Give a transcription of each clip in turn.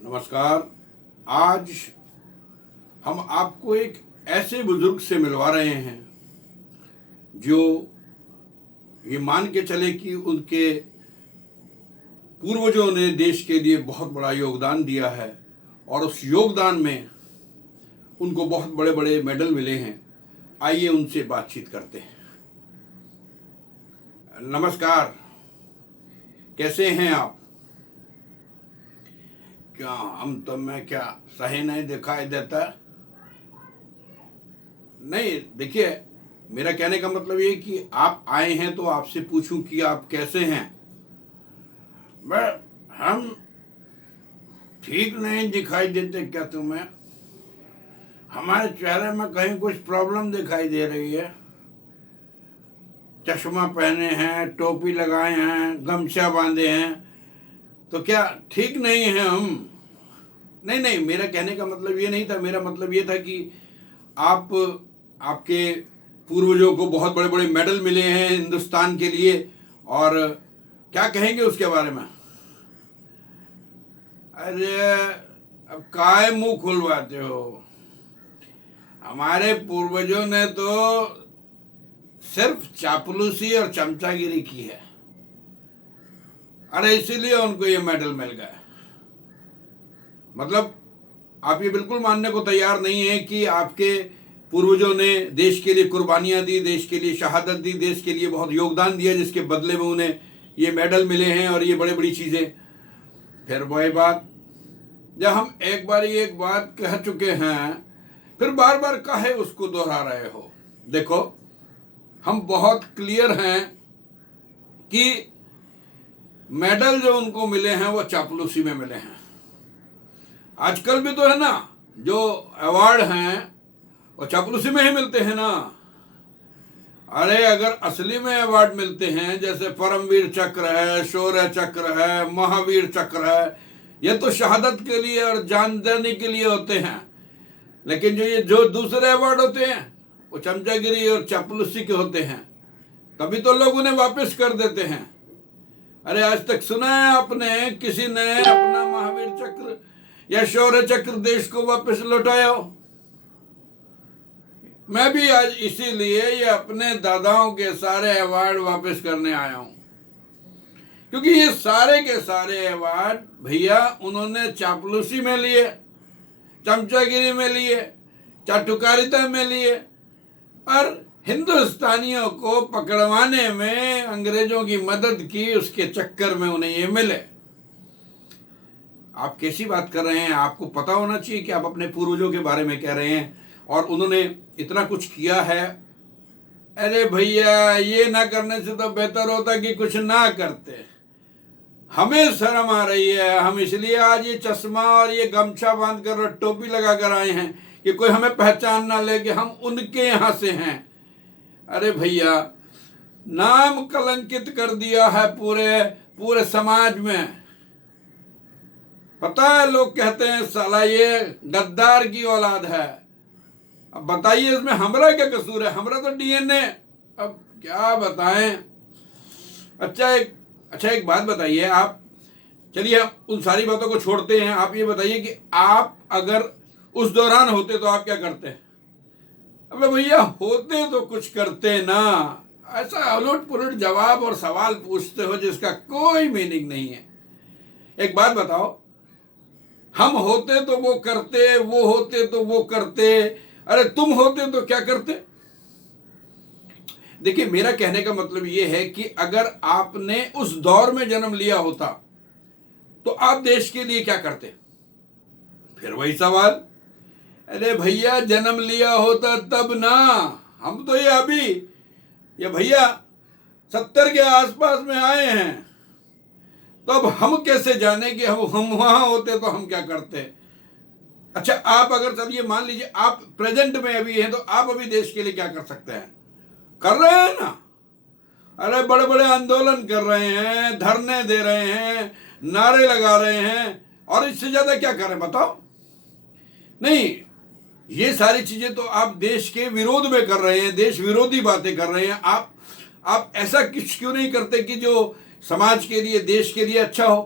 नमस्कार। आज हम आपको एक ऐसे बुजुर्ग से मिलवा रहे हैं जो ये मान के चले कि उनके पूर्वजों ने देश के लिए बहुत बड़ा योगदान दिया है और उस योगदान में उनको बहुत बड़े बड़े मेडल मिले हैं। आइए उनसे बातचीत करते हैं। नमस्कार, कैसे हैं आप? क्या हम तो मैं क्या सही नहीं दिखाई देता? नहीं, देखिए, मेरा कहने का मतलब ये कि आप आए हैं तो आपसे पूछूं कि आप कैसे हैं। मैं हम ठीक नहीं दिखाई देते क्या तुम्हें? हमारे चेहरे में कहीं कुछ प्रॉब्लम दिखाई दे रही है? चश्मा पहने हैं, टोपी लगाए हैं, गमछा बांधे हैं, तो क्या ठीक नहीं है हम? नहीं, मेरा कहने का मतलब ये नहीं था। मेरा मतलब ये था कि आपके पूर्वजों को बहुत बड़े बड़े मेडल मिले हैं हिंदुस्तान के लिए, और क्या कहेंगे उसके बारे में? अरे अब काय मुंह खुलवाते हो? हमारे पूर्वजों ने तो सिर्फ चापलूसी और चमचागिरी की है। अरे इसीलिए उनको ये मेडल मिल गए। मतलब आप ये बिल्कुल मानने को तैयार नहीं है कि आपके पूर्वजों ने देश के लिए कुर्बानियां दी, देश के लिए शहादत दी, देश के लिए बहुत योगदान दिया, जिसके बदले में उन्हें ये मेडल मिले हैं और ये बड़ी बड़ी चीजें। फिर वही बात, जब हम एक बात कह चुके हैं, फिर बार बार काहे उसको दोहरा रहे हो? देखो, हम बहुत क्लियर हैं कि मेडल जो उनको मिले हैं वो चापलूसी में मिले हैं। आजकल भी तो है ना, जो अवार्ड हैं वो चापलूसी में ही मिलते हैं ना। अरे अगर असली में अवार्ड मिलते हैं, जैसे परमवीर चक्र है, शौर्य चक्र है, महावीर चक्र है, ये तो शहादत के लिए और जान देने के लिए होते हैं। लेकिन जो दूसरे अवार्ड होते हैं वो चमचागिरी और चापलूसी के होते हैं, तभी तो लोग उन्हें वापस कर देते हैं। अरे आज तक सुना है आपने किसी ने अपना महावीर चक्र या शौर्य चक्र देश को वापस लौटाया हो? मैं भी आज इसीलिए ये अपने दादाओं के सारे अवार्ड वापस करने आया हूं, क्योंकि ये सारे के सारे अवार्ड भैया उन्होंने चापलूसी में लिए, चमचागिरी में लिए, चाटुकारिता में लिए, और हिंदुस्तानियों को पकड़वाने में अंग्रेजों की मदद की। उसके चक्कर में उन्हें ये मिले। आप कैसी बात कर रहे हैं? आपको पता होना चाहिए कि आप अपने पूर्वजों के बारे में कह रहे हैं और उन्होंने इतना कुछ किया है। अरे भैया, ये ना करने से तो बेहतर होता कि कुछ ना करते। हमें शर्म आ रही है, हम इसलिए आज ये चश्मा और ये गमछा बांध कर और टोपी लगा कर आए हैं कि कोई हमें पहचान ना ले कि हम उनके यहाँ से हैं। अरे भैया, नाम कलंकित कर दिया है पूरे समाज में। पता है, लोग कहते हैं साला ये गद्दार की औलाद है। अब बताइए इसमें हमरा क्या कसूर है? हमरा तो डीएनए, अब क्या बताएं। अच्छा एक बात बताइए आप। चलिए हम उन सारी बातों को छोड़ते हैं। आप ये बताइए कि आप अगर उस दौरान होते तो आप क्या करते? अबे भैया, होते तो कुछ करते ना। ऐसा उलट पुलट जवाब और सवाल पूछते हो जिसका कोई मीनिंग नहीं है। एक बात बताओ, हम होते तो वो करते, वो होते तो वो करते, अरे तुम होते तो क्या करते? देखिए, मेरा कहने का मतलब ये है कि अगर आपने उस दौर में जन्म लिया होता तो आप देश के लिए क्या करते? फिर वही सवाल, अरे भैया जन्म लिया होता तब ना। हम तो ये भैया 70 के आसपास में आए हैं, तो अब हम कैसे जाने कि हम वहां होते तो हम क्या करते? अच्छा, आप अगर चलिए मान लीजिए आप प्रेजेंट में अभी हैं, तो आप अभी देश के लिए क्या कर सकते हैं? कर रहे हैं ना। अरे बड़े बड़े आंदोलन कर रहे हैं, धरने दे रहे हैं, नारे लगा रहे हैं, और इससे ज्यादा क्या करें बताओ? नहीं, ये सारी चीजें तो आप देश के विरोध में कर रहे हैं, देश विरोधी बातें कर रहे हैं। आप ऐसा कुछ क्यों नहीं करते कि जो समाज के लिए, देश के लिए अच्छा हो?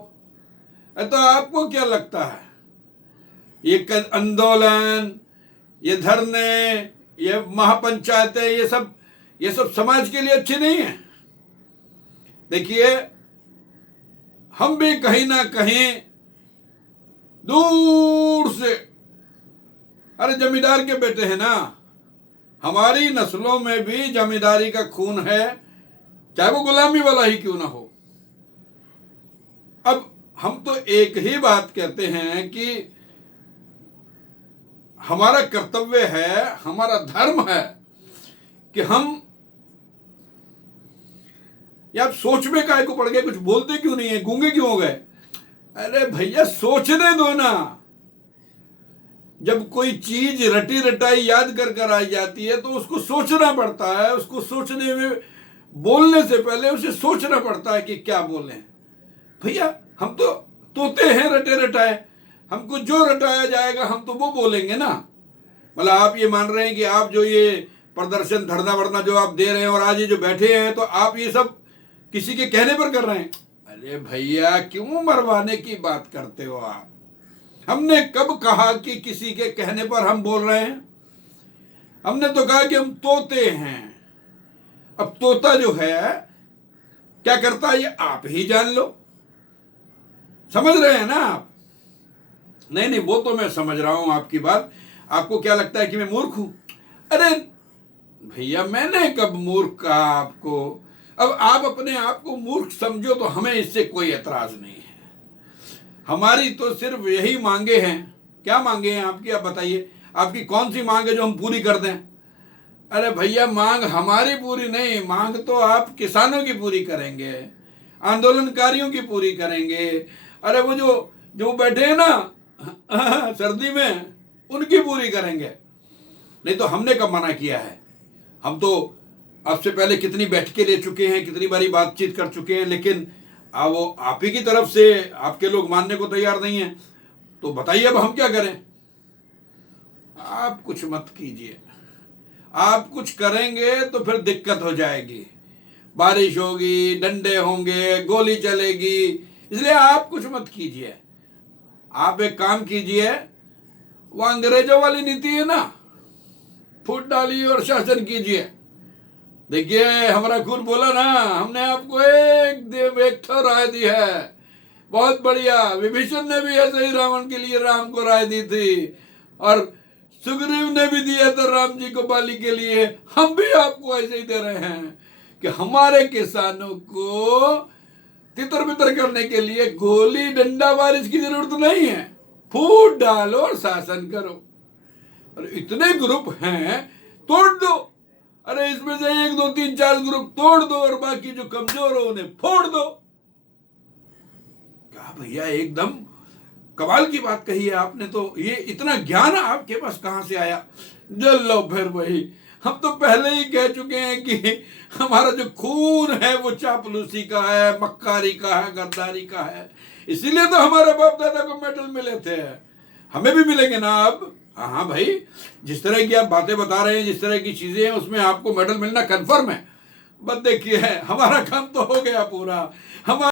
तो आपको क्या लगता है ये आंदोलन, ये धरने, ये महापंचायतें, ये सब समाज के लिए अच्छी नहीं है। देखिए, हम भी कहीं ना कहीं दूर से, अरे जमींदार के बेटे हैं ना, हमारी नस्लों में भी जमींदारी का खून है, चाहे वो गुलामी वाला ही क्यों ना हो। अब हम तो एक ही बात कहते हैं कि हमारा कर्तव्य है, हमारा धर्म है कि हम, या सोच में काहे को पड़ गए, कुछ बोलते क्यों नहीं है, गूंगे क्यों हो गए? अरे भैया सोचने दो ना। जब कोई चीज रटी रटाई याद कर कर आई जाती है तो उसको सोचना पड़ता है, उसको सोचने में, बोलने से पहले उसे सोचना पड़ता है कि क्या बोलें। भैया हम तो तोते हैं रटे रटाए, हमको जो रटाया जाएगा हम तो वो बोलेंगे ना। मतलब आप ये मान रहे हैं कि आप जो ये प्रदर्शन, धरना वरना जो आप दे रहे हैं और आज ये जो बैठे हैं, तो आप ये सब किसी के कहने पर कर रहे हैं? अरे भैया क्यों मरवाने की बात करते हो आप? हमने कब कहा कि किसी के कहने पर हम बोल रहे हैं? हमने तो कहा कि हम तोते हैं। अब तोता जो है क्या करता है ये आप ही जान लो। समझ रहे हैं ना आप? नहीं, वो तो मैं समझ रहा हूं आपकी बात। आपको क्या लगता है कि मैं मूर्ख हूं? अरे भैया मैंने कब मूर्ख कहा आपको? अब आप अपने आप को मूर्ख समझो तो हमें इससे कोई एतराज नहीं है। हमारी तो सिर्फ यही मांगे हैं। क्या मांगे हैं आपकी? आप बताइए, आपकी कौन सी मांग है जो हम पूरी कर दें? अरे भैया मांग हमारी पूरी नहीं, मांग तो आप किसानों की पूरी करेंगे, आंदोलनकारियों की पूरी करेंगे। अरे वो जो बैठे हैं ना सर्दी में, उनकी पूरी करेंगे। नहीं तो हमने कब मना किया है? हम तो आपसे पहले कितनी बैठकें ले चुके हैं, कितनी बारी बातचीत कर चुके हैं, लेकिन वो आप ही की तरफ से आपके लोग मानने को तैयार नहीं है। तो बताइए अब हम क्या करें? आप कुछ मत कीजिए। आप कुछ करेंगे तो फिर दिक्कत हो जाएगी, बारिश होगी, डंडे होंगे, गोली चलेगी। इसलिए आप कुछ मत कीजिए। आप एक काम कीजिए, वो अंग्रेजों वाली नीति है ना, फूट डालिए और शासन कीजिए। देखिए हमारा खून बोला ना, हमने आपको एक तो राय दी है, बहुत बढ़िया। विभीषण ने भी ऐसे ही रावण के लिए राम को राय दी थी, और सुग्रीव ने भी दिया था राम जी को बाली के लिए। हम भी आपको ऐसे ही दे रहे हैं कि हमारे किसानों को तितर बितर करने के लिए गोली डंडा बारिश की जरूरत नहीं है, फूट डालो और शासन करो। और इतने ग्रुप हैं, तोड़ दो। अरे इसमें से 1 2 3 4 ग्रुप तोड़ दो और बाकी जो कमजोर हो उन्हें फोड़ दो। क्या भैया एकदम कमाल की बात कही है आपने। तो ये इतना ज्ञान आपके पास कहां से आया? जल लो फिर वही। हम तो पहले ही कह चुके हैं कि हमारा जो खून है वो चापलूसी का है, मक्कारी का है, गद्दारी का है। इसीलिए तो हमारे बाप दादा को मेडल मिले थे, हमें भी मिलेंगे ना अब। हाँ भाई, जिस तरह की आप बातें बता रहे हैं, जिस तरह की चीजें हैं, उसमें आपको मेडल मिलना कन्फर्म है। बस देखिए हमारा काम तो हो गया पूरा। हमारा